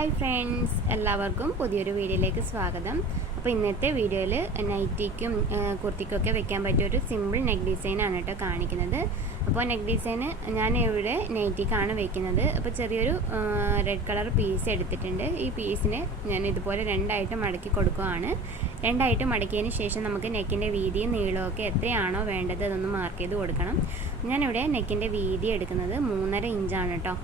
Hi friends എല്ലാവർക്കും പുതിയൊരു വീഡിയോയിലേക്ക് സ്വാഗതം. അപ്പോൾ ഇന്നത്തെ വീഡിയോയിൽ നൈറ്റിക്കും കുർത്തിക്കൊക്കെ വെക്കാൻ പറ്റിയ ഒരു സിമ്പിൾ നെക്ക് ഡിസൈനാണ് കേട്ടോ കാണിക്കുന്നത്. അപ്പോൾ നെക്ക് ഡിസൈൻ ഞാൻ ഇവിടെ നൈറ്റിക്കാണ് വെക്കുന്നത്. അപ്പോൾ ചെറിയൊരു റെഡ് കളർ പീസ് എടുത്തിട്ടുണ്ട്. ഈ പീസിന് ഞാൻ ഇതുപോലെ രണ്ടായിട്ട് മടക്കി കൊടുക്കുകയാണ് രണ്ടായിട്ട് മടക്കിയതിന് ശേഷം നമുക്ക് നെക്കിന്റെ വീതിയും നീളമൊക്കെ എത്രയാണോ വേണ്ടത് അതൊന്ന് മാർക്ക് ചെയ്ത് കൊടുക്കണം. ഞാനിവിടെ നെക്കിന്റെ വീതി എടുക്കുന്നത് മൂന്നര ഇഞ്ചാണ് കേട്ടോ.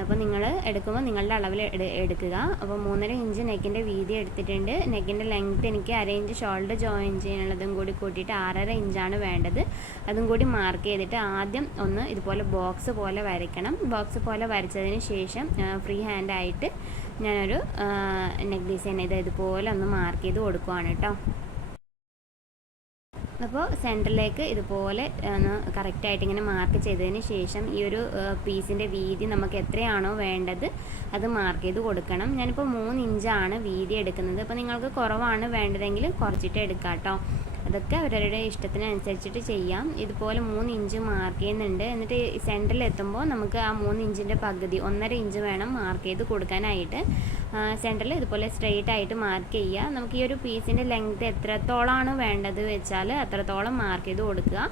അപ്പോൾ നിങ്ങൾ എടുക്കുമ്പോൾ നിങ്ങളുടെ അളവിൽ എടുക്കുക. അപ്പോൾ മൂന്നര ഇഞ്ച് നെക്കിന്റെ വീതി എടുത്തിട്ടുണ്ട്. നെക്കിന്റെ ലെങ്ത്ത് എനിക്ക് അര ഇഞ്ച് ഷോൾഡർ ജോയിൻ ചെയ്യാനുള്ളതും കൂടി കൂട്ടിയിട്ട് ആറര ഇഞ്ചാണ് വേണ്ടത്. അതും കൂടി മാർക്ക് ചെയ്തിട്ട് ആദ്യം ഒന്ന് ഇതുപോലെ ബോക്സ് പോലെ വരയ്ക്കണം. ബോക്സ് പോലെ വരച്ചതിന് ശേഷം ഫ്രീ ഹാൻഡായിട്ട് ഞാനൊരു നെക്ക് ഡിസൈൻ ചെയ്ത് ഇതുപോലെ ഒന്ന് മാർക്ക് ചെയ്ത് കൊടുക്കുവാണ് കേട്ടോ. അപ്പോൾ സെന്ററിലേക്ക് ഇതുപോലെ ഒന്ന് കറക്റ്റായിട്ട് ഇങ്ങനെ മാർക്ക് ചെയ്തതിന് ശേഷം ഈ ഒരു പീസിന്റെ വീതി നമുക്ക് എത്രയാണോ വേണ്ടത് അത് മാർക്ക് ചെയ്ത് കൊടുക്കണം. ഞാനിപ്പോൾ മൂന്ന് ഇഞ്ചാണ് വീതി എടുക്കുന്നത്. അപ്പോൾ നിങ്ങൾക്ക് കുറവാണ് വേണ്ടതെങ്കിൽ കുറച്ചിട്ട് എടുക്കാം കേട്ടോ അതൊക്കെ അവരവരുടെ ഇഷ്ടത്തിനനുസരിച്ചിട്ട് ചെയ്യാം. ഇതുപോലെ മൂന്ന് ഇഞ്ച് മാർക്ക് ചെയ്യുന്നുണ്ട്. എന്നിട്ട് സെന്ററിൽ എത്തുമ്പോൾ നമുക്ക് ആ മൂന്ന് ഇഞ്ചിന്റെ പകുതി ഒന്നര ഇഞ്ച് വേണം മാർക്ക് ചെയ്ത് കൊടുക്കാനായിട്ട്. സെന്ററിൽ ഇതുപോലെ സ്ട്രെയിറ്റ് ആയിട്ട് മാർക്ക് ചെയ്യുക. നമുക്ക് ഈ ഒരു പീസിന്റെ ലെങ്ത് എത്രത്തോളമാണ് വേണ്ടത് വെച്ചാൽ അത്രത്തോളം മാർക്ക് ചെയ്ത് കൊടുക്കുക.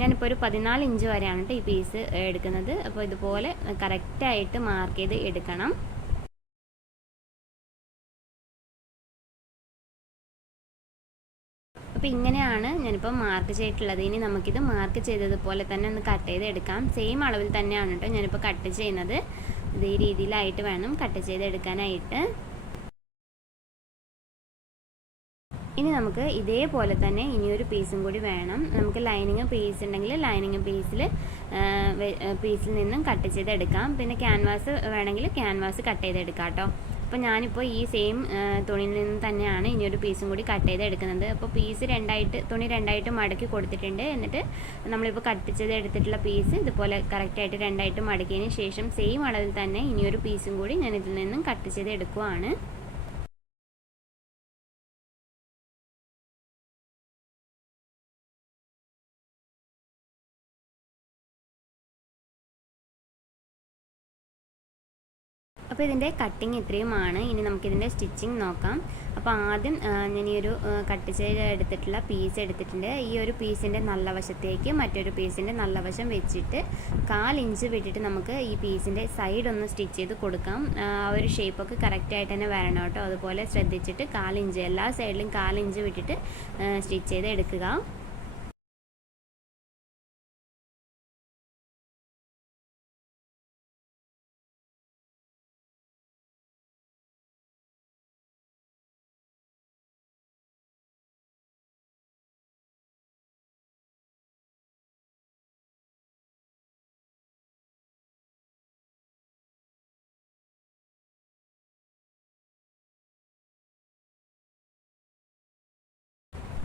ഞാനിപ്പോൾ ഒരു പതിനാല് ഇഞ്ച് വരെയാണ് ഈ പീസ് എടുക്കുന്നത്. അപ്പോൾ ഇതുപോലെ കറക്റ്റായിട്ട് മാർക്ക് ചെയ്ത് എടുക്കണം. അപ്പോൾ ഇങ്ങനെയാണ് ഞാനിപ്പോൾ മാർക്ക് ചെയ്തിട്ടുള്ളത്. ഇനി നമുക്കിത് മാർക്ക് ചെയ്തതുപോലെ തന്നെ ഒന്ന് കട്ട് ചെയ്ത് എടുക്കാം. സെയിം അളവിൽ തന്നെയാണ് കേട്ടോ ഞാനിപ്പോൾ കട്ട് ചെയ്യുന്നത്. ഇതേ രീതിയിലായിട്ട് വേണം കട്ട് ചെയ്തെടുക്കാനായിട്ട് ഇനി നമുക്ക് ഇതേപോലെ തന്നെ ഇനിയൊരു പീസും കൂടി വേണം. നമുക്ക് ലൈനിങ് പീസ് ഉണ്ടെങ്കിൽ ലൈനിങ് പീസിൽ പീസിൽ നിന്നും കട്ട് ചെയ്തെടുക്കാം പിന്നെ ക്യാൻവാസ് വേണമെങ്കിൽ ക്യാൻവാസ് കട്ട് ചെയ്തെടുക്കാം കേട്ടോ അപ്പോൾ ഞാനിപ്പോൾ ഈ സെയിം തുണിയിൽ നിന്ന് തന്നെയാണ് ഇനിയൊരു പീസും കൂടി കട്ട് ചെയ്ത് എടുക്കുന്നത്. അപ്പോൾ പീസ് രണ്ടായിട്ട് തുണി രണ്ടായിട്ട് മടക്കി കൊടുത്തിട്ടുണ്ട്. എന്നിട്ട് നമ്മളിപ്പോൾ കട്ട് ചെയ്ത് എടുത്തിട്ടുള്ള പീസ് ഇതുപോലെ കറക്റ്റായിട്ട് രണ്ടായിട്ട് മടക്കിയതിന് ശേഷം സെയിം അളവിൽ തന്നെ ഇനിയൊരു പീസും കൂടി ഞാൻ ഇതിൽ നിന്നും കട്ട് ചെയ്ത് എടുക്കുവാണ്. അപ്പോൾ ഇതിന്റെ കട്ടിങ് ഇത്രയുമാണ്. ഇനി നമുക്കിതിന്റെ സ്റ്റിച്ചിങ് നോക്കാം. അപ്പോൾ ആദ്യം ഞാൻ ഈ ഒരു കട്ട് ചെയ്ത് എടുത്തിട്ടുള്ള പീസ് എടുത്തിട്ടുണ്ട്. ഈ ഒരു പീസിന്റെ നല്ല വശത്തേക്ക് മറ്റൊരു പീസിന്റെ നല്ല വശം വെച്ചിട്ട് കാൽ ഇഞ്ച് വിട്ടിട്ട് നമുക്ക് ഈ പീസിന്റെ സൈഡ് ഒന്ന് സ്റ്റിച്ച് ചെയ്ത് കൊടുക്കാം. ആ ഒരു ഷേപ്പൊക്കെ കറക്റ്റായിട്ട് തന്നെ വരണം കേട്ടോ. അതുപോലെ ശ്രദ്ധിച്ചിട്ട് കാലിഞ്ച് എല്ലാ സൈഡിലും കാലിഞ്ച് വിട്ടിട്ട് സ്റ്റിച്ച് ചെയ്ത് എടുക്കുക.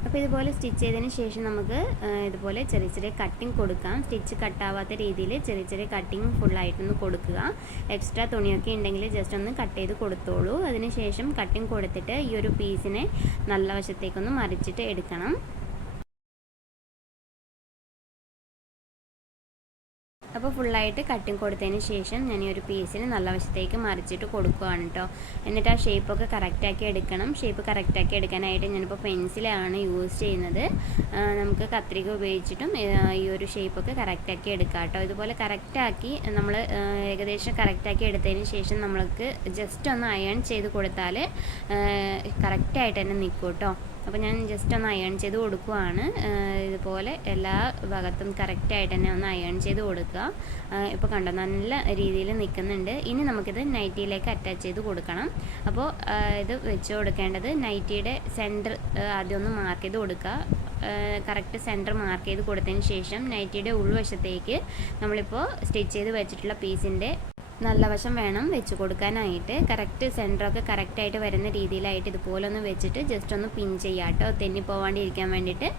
അപ്പോൾ ഇതുപോലെ സ്റ്റിച്ച് ചെയ്തതിന് ശേഷം നമുക്ക് ഇതുപോലെ ചെറിയ ചെറിയ കട്ടിങ് കൊടുക്കാം. സ്റ്റിച്ച് കട്ടാവാത്ത രീതിയിൽ ചെറിയ ചെറിയ കട്ടിങ് ഫുള്ളായിട്ടൊന്ന് കൊടുക്കുക. എക്സ്ട്രാ തുണിയൊക്കെ ഉണ്ടെങ്കിൽ ജസ്റ്റ് ഒന്ന് കട്ട് ചെയ്ത് കൊടുത്തോളൂ. അതിനുശേഷം കട്ടിങ് കൊടുത്തിട്ട് ഈ ഒരു പീസിനെ നല്ല വശത്തേക്കൊന്ന് മറിച്ചിട്ട് എടുക്കണം. അപ്പോൾ ഫുള്ളായിട്ട് കട്ടിങ് കൊടുത്തതിന് ശേഷം ഞാൻ ഈ ഒരു പീസിന് നല്ല വശത്തേക്ക് മറിച്ചിട്ട് കൊടുക്കുകയാണ് കേട്ടോ എന്നിട്ട് ആ ഷേപ്പൊക്കെ കറക്റ്റാക്കി എടുക്കണം. ഷേപ്പ് കറക്റ്റാക്കി എടുക്കാനായിട്ട് ഞാനിപ്പോൾ പെൻസിലാണ് യൂസ് ചെയ്യുന്നത്. നമുക്ക് കത്രിക ഉപയോഗിച്ചിട്ടും ഈ ഒരു ഷേപ്പൊക്കെ കറക്റ്റാക്കി എടുക്കാം കേട്ടോ ഇതുപോലെ കറക്റ്റാക്കി നമ്മൾ ഏകദേശം കറക്റ്റാക്കി എടുത്തതിന് ശേഷം നമ്മൾക്ക് ജസ്റ്റ് ഒന്ന് അയൺ ചെയ്ത് കൊടുത്താൽ കറക്റ്റായിട്ട് തന്നെ നിൽക്കും കേട്ടോ അപ്പോൾ ഞാൻ ജസ്റ്റ് ഒന്ന് അയൺ ചെയ്ത് കൊടുക്കുവാണ്. ഇതുപോലെ എല്ലാ ഭാഗത്തും കറക്റ്റായിട്ട് തന്നെ ഒന്ന് അയൺ ചെയ്ത് കൊടുക്കുക. ഇപ്പോൾ കണ്ടോ നല്ല രീതിയിൽ നിൽക്കുന്നുണ്ട് ഇനി നമുക്കിത് നൈറ്റിയിലേക്ക് അറ്റാച്ച് ചെയ്ത് കൊടുക്കണം. അപ്പോൾ ഇത് വെച്ച് കൊടുക്കേണ്ടത് നൈറ്റിയുടെ സെന്റർ ആദ്യം ഒന്ന് മാർക്ക് ചെയ്ത് കൊടുക്കുക. കറക്റ്റ് സെന്റർ മാർക്ക് ചെയ്ത് കൊടുത്തതിന് ശേഷം നൈറ്റിയുടെ ഉൾവശത്തേക്ക് നമ്മളിപ്പോൾ സ്റ്റിച്ച് ചെയ്ത് വെച്ചിട്ടുള്ള പീസിന്റെ നല്ല വശം വേണം വെച്ച് കൊടുക്കാനായിട്ട്. കറക്റ്റ് സെന്ററൊക്കെ കറക്റ്റായിട്ട് വരുന്ന രീതിയിലായിട്ട് ഇതുപോലെ ഒന്ന് വെച്ചിട്ട് ജസ്റ്റ് ഒന്ന് പിൻ ചെയ്യുക കേട്ടോ തെന്നി പോവാണ്ടിരിക്കാൻ വേണ്ടിയിട്ട്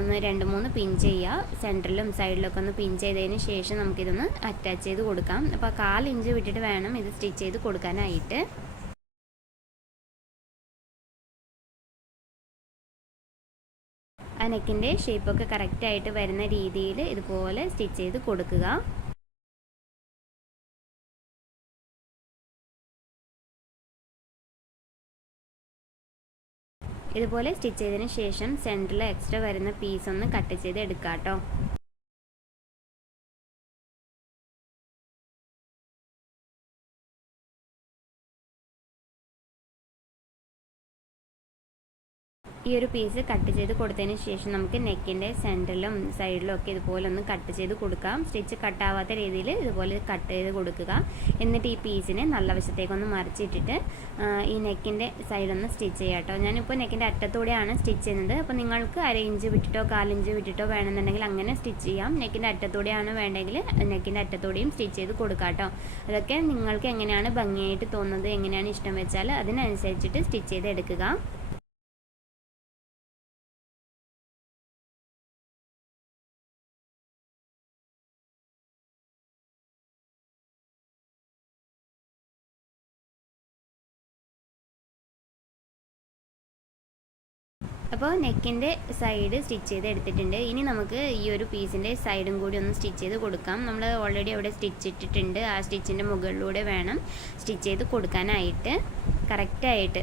ഒന്ന് രണ്ട് മൂന്ന് പിൻ ചെയ്യുക സെന്ററിലും സൈഡിലൊക്കെ ഒന്ന് പിൻ ചെയ്തതിന് ശേഷം നമുക്കിതൊന്ന് അറ്റാച്ച് ചെയ്ത് കൊടുക്കാം. അപ്പോൾ കാൽ ഇഞ്ച് വിട്ടിട്ട് വേണം ഇത് സ്റ്റിച്ച് ചെയ്ത് കൊടുക്കാനായിട്ട്. അനക്കിന്റെ നെക്കിന്റെ ഷേപ്പൊക്കെ കറക്റ്റായിട്ട് വരുന്ന രീതിയിൽ ഇതുപോലെ സ്റ്റിച്ച് ചെയ്ത് കൊടുക്കുക. ഇതുപോലെ സ്റ്റിച്ച് ചെയ്തതിന് ശേഷം സെന്ററിൽ എക്സ്ട്രാ വരുന്ന പീസ് ഒന്ന് കട്ട് ചെയ്ത് എടുക്കാം കേട്ടോ ഈ ഒരു പീസ് കട്ട് ചെയ്ത് കൊടുത്തതിന് ശേഷം നമുക്ക് നെക്കിന്റെ സെന്ററിലും സൈഡിലും ഒക്കെ ഇതുപോലെ ഒന്ന് കട്ട് ചെയ്ത് കൊടുക്കാം. സ്റ്റിച്ച് കട്ടാവാത്ത രീതിയിൽ ഇതുപോലെ കട്ട് ചെയ്ത് കൊടുക്കുക. എന്നിട്ട് ഈ പീസിനെ നല്ല വശത്തേക്കൊന്ന് മറിച്ചിട്ടിട്ട് ഈ നെക്കിന്റെ സൈഡൊന്ന് സ്റ്റിച്ച് ചെയ്യാം കേട്ടോ ഞാനിപ്പോൾ നെക്കിന്റെ അറ്റത്തൂടെയാണ് സ്റ്റിച്ച് ചെയ്യുന്നത്. അപ്പോൾ നിങ്ങൾക്ക് അര ഇഞ്ച് വിട്ടിട്ടോ കാലിഞ്ച് വിട്ടിട്ടോ വേണമെന്നുണ്ടെങ്കിൽ അങ്ങനെ സ്റ്റിച്ച് ചെയ്യാം. നെക്കിന്റെ അറ്റത്തൂടെയാണ് വേണ്ടെങ്കിൽ നെക്കിന്റെ അറ്റത്തൂടെയും സ്റ്റിച്ച് ചെയ്ത് കൊടുക്കാം കേട്ടോ അതൊക്കെ നിങ്ങൾക്ക് എങ്ങനെയാണ് ഭംഗിയായിട്ട് തോന്നുന്നത് എങ്ങനെയാണ് ഇഷ്ടം വെച്ചാൽ അതിനനുസരിച്ചിട്ട് സ്റ്റിച്ച് ചെയ്ത് എടുക്കുക. അപ്പോൾ നെക്കിന്റെ സൈഡ് സ്റ്റിച്ച് ചെയ്ത് എടുത്തിട്ടുണ്ട്. ഇനി നമുക്ക് ഈ ഒരു പീസിന്റെ സൈഡും കൂടി ഒന്ന് സ്റ്റിച്ച് ചെയ്ത് കൊടുക്കാം. നമ്മൾ ഓൾറെഡി അവിടെ സ്റ്റിച്ച് ഇട്ടിട്ടുണ്ട്. ആ സ്റ്റിച്ചിന്റെ മുകളിലൂടെ വേണം സ്റ്റിച്ച് ചെയ്ത് കൊടുക്കാനായിട്ട്. കറക്റ്റായിട്ട്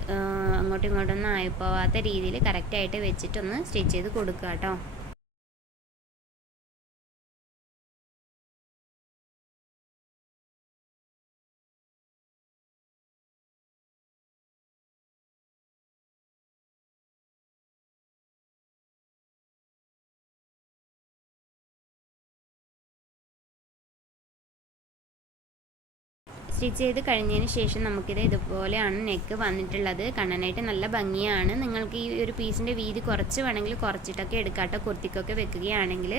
അങ്ങോട്ടും ഇങ്ങോട്ടൊന്നും ആയിപ്പോവാത്ത രീതിയിൽ കറക്റ്റായിട്ട് വെച്ചിട്ടൊന്ന് സ്റ്റിച്ച് ചെയ്ത് കൊടുക്കുക കേട്ടോ. സ്റ്റിച്ച് ചെയ്ത് കഴിഞ്ഞതിന് ശേഷം നമുക്കിത് ഇതുപോലെയാണ് നെക്ക് വന്നിട്ടുള്ളത്. കാണാനായിട്ട് നല്ല ഭംഗിയാണ്. നിങ്ങൾക്ക് ഈ ഒരു പീസിന്റെ വീതി കുറച്ച് വേണമെങ്കിൽ കുറച്ചിട്ടൊക്കെ എടുക്കാട്ടോ. കുർത്തിക്കൊക്കെ വെക്കുകയാണെങ്കിൽ.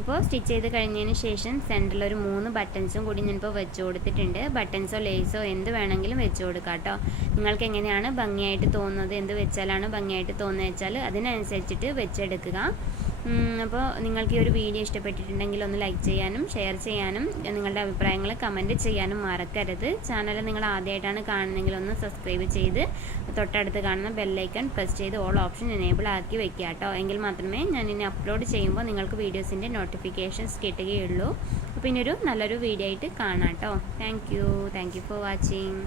അപ്പോൾ സ്റ്റിച്ച് ചെയ്ത് കഴിഞ്ഞതിന് ശേഷം സെന്ററിൽ ഒരു മൂന്ന് ബട്ടൺസും കൂടി ഞാനിപ്പോൾ വെച്ച് കൊടുത്തിട്ടുണ്ട്. ബട്ടൺസോ ലേസോ എന്ത് വേണമെങ്കിലും വെച്ച് കൊടുക്കാം നിങ്ങൾക്ക് എങ്ങനെയാണ് ഭംഗിയായിട്ട് തോന്നുന്നത് എന്ത് വെച്ചാലാണ് ഭംഗിയായിട്ട് തോന്നുന്നത് വെച്ചാൽ അതിനനുസരിച്ചിട്ട് വെച്ചെടുക്കുക. അപ്പോൾ നിങ്ങൾക്ക് ഈ ഒരു വീഡിയോ ഇഷ്ടപ്പെട്ടിട്ടുണ്ടെങ്കിൽ ഒന്ന് ലൈക്ക് ചെയ്യാനും ഷെയർ ചെയ്യാനും നിങ്ങളുടെ അഭിപ്രായങ്ങൾ കമന്റ് ചെയ്യാനും മറക്കരുത്. ചാനൽ നിങ്ങൾ ആദ്യമായിട്ടാണ് കാണുന്നതെങ്കിൽ ഒന്ന് സബ്സ്ക്രൈബ് ചെയ്ത് തൊട്ടടുത്ത് കാണുന്ന ബെല്ലൈക്കൺ പ്രസ് ചെയ്ത് ഓൾ ഓപ്ഷൻ എനേബിൾ ആക്കി വെക്കുക കേട്ടോ. എങ്കിൽ മാത്രമേ ഞാൻ ഇനി അപ്ലോഡ് ചെയ്യുമ്പോൾ നിങ്ങൾക്ക് വീഡിയോസിന്റെ നോട്ടിഫിക്കേഷൻസ് കിട്ടുകയുള്ളൂ. അപ്പോൾ ഇനിയൊരു നല്ലൊരു വീഡിയോ ആയിട്ട് കാണാം കേട്ടോ. Thank you thank you for watching